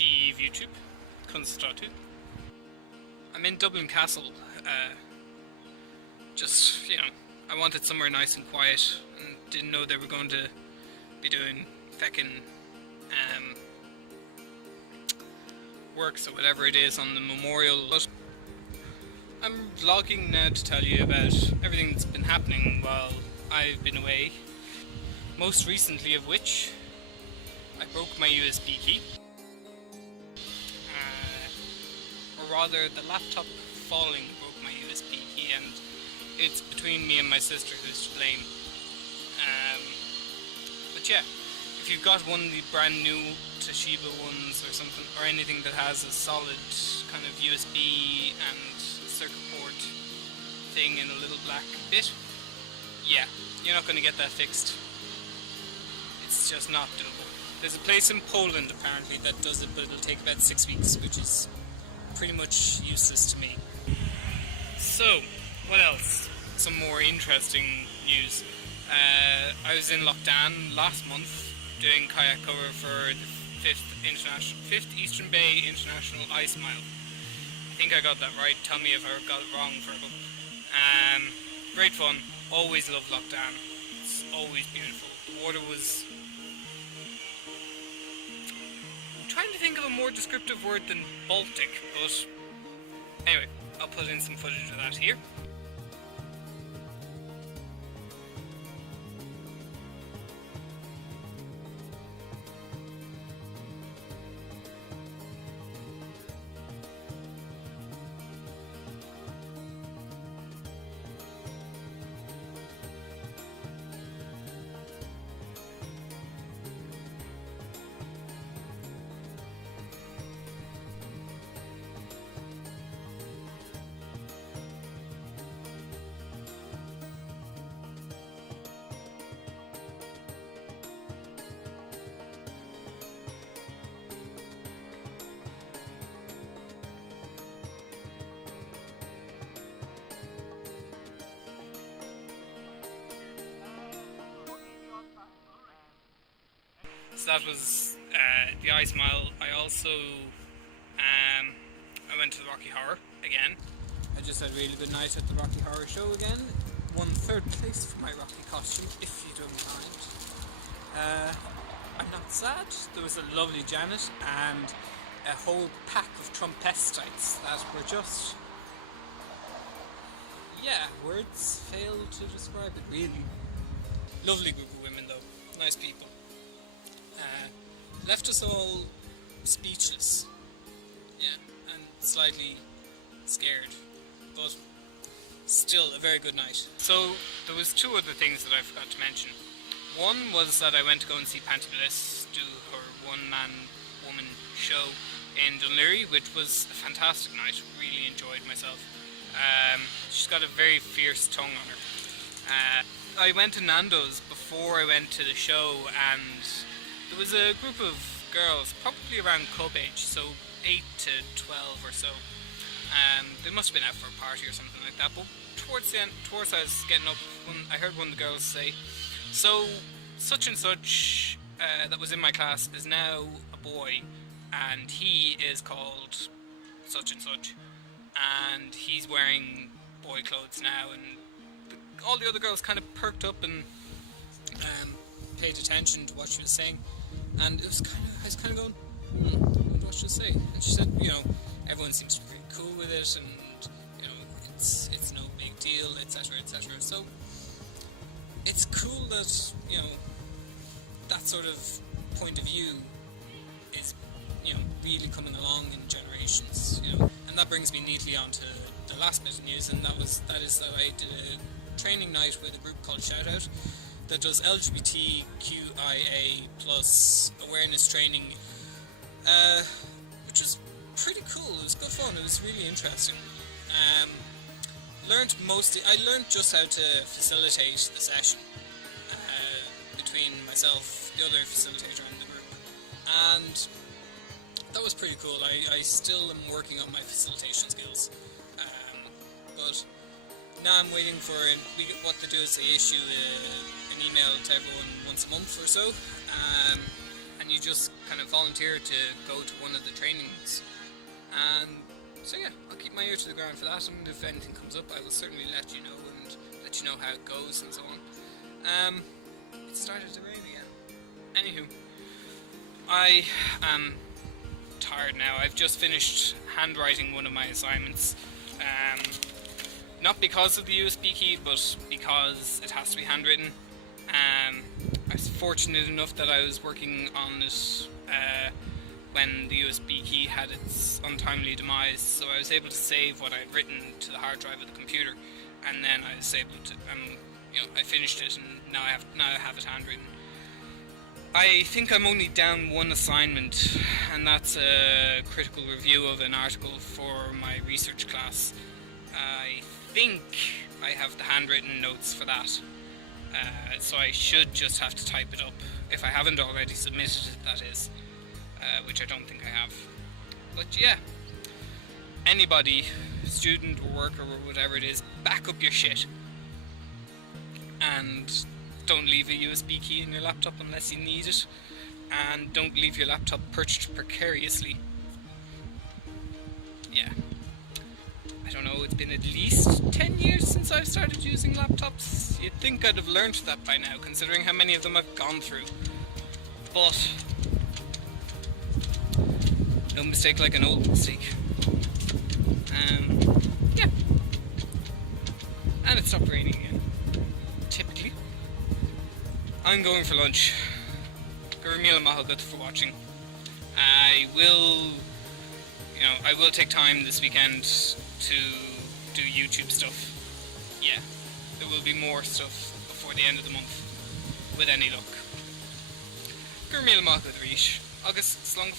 Steve YouTube, conas. I'm in Dublin Castle. Just, you know, I wanted somewhere nice and quiet, and didn't know they were going to be doing feckin' works or whatever it is on the memorial. But I'm vlogging now to tell you about everything that's been happening while I've been away. Most recently of which, I broke my USB key. Or rather, the laptop falling broke my USB key, and it's between me and my sister who's to blame. But yeah, if you've got one of the brand new Toshiba ones or something, or anything that has a solid kind of USB and circuit board thing in a little black bit, yeah, you're not going to get that fixed. It's just not doable. There's a place in Poland apparently that does it, but it'll take about 6 weeks, which is pretty much useless to me. So, what else? Some more interesting news. I was in Loughdane last month doing kayak cover for the 5th Eastern Bay International Ice Mile. I think I got that right. Tell me if I got it wrong, Virgo. Great fun. Always love Loughdane. It's always beautiful. The water was... I'm trying to think of a more descriptive word than Baltic, but anyway, I'll put in some footage of that here. So that was the Ice Mile. I also I went to the Rocky Horror again. I just had a really good night at the Rocky Horror show again. Won 3rd place for my Rocky costume, if you don't mind. I'm not sad. There was a lovely Janet and a whole pack of trumpetites that were just... yeah, words fail to describe it, really. Lovely group of women though, nice people. Left us all speechless, yeah, and slightly scared, but still a very good night. So there was 2 other things that I forgot to mention. One was that I went to go and see Panty Bliss do her one-man-woman show in Dunleary, which was a fantastic night. Really enjoyed myself. She's got a very fierce tongue on her. I went to Nando's before I went to the show, and there was a group of girls, probably around club age, so 8 to 12 or so. They must have been out for a party or something like that, but towards the end, towards I was getting up, I heard one of the girls say, so such and such that was in my class is now a boy, and he is called such and such, and he's wearing boy clothes now, and all the other girls kind of perked up and paid attention to what she was saying, and it was I was kind of going, I wonder what she'll say. And she said, you know, everyone seems to be pretty cool with it, and you know, it's no big deal, etc., etc. So it's cool that, you know, that sort of point of view is, you know, really coming along in generations, you know. And that brings me neatly on to the last bit of news, and that is that I did a training night with a group called Shoutout that does LGBTQIA plus awareness training, which was pretty cool. It was good fun. It was really interesting. I learned just how to facilitate the session between myself, the other facilitator, and the group, and that was pretty cool. I still am working on my facilitation skills, but now I'm waiting for what they do is they issue an email to everyone once a month or so, and and you just kind of volunteer to go to one of the trainings. And so yeah, I'll keep my ear to the ground for that, and if anything comes up I will certainly let you know, and let you know how it goes and so on. It started to rain again. Anywho, I am tired now. I've just finished handwriting one of my assignments. Not because of the USB key, but because it has to be handwritten. I was fortunate enough that I was working on it when the USB key had its untimely demise, so I was able to save what I had written to the hard drive of the computer, and then I was able to, I finished it, and now I have it handwritten. I think I'm only down one assignment, and that's a critical review of an article for my research class. I think I have the handwritten notes for that, so I should just have to type it up, if I haven't already submitted it, that is, which I don't think I have. But yeah, anybody, student or worker or whatever it is, back up your shit, and don't leave a USB key in your laptop unless you need it, and don't leave your laptop perched precariously. Yeah. I don't know, it's been at least 10 years since I've started using laptops. You'd think I'd have learned that by now, considering how many of them I've gone through. But no mistake like an old mistake. Yeah. And it stopped raining again. Typically. I'm going for lunch. Míle agat for watching. I will take time this weekend to do YouTube stuff. Yeah, there will be more stuff before the end of the month, with any luck. Míle agat, agus Slán.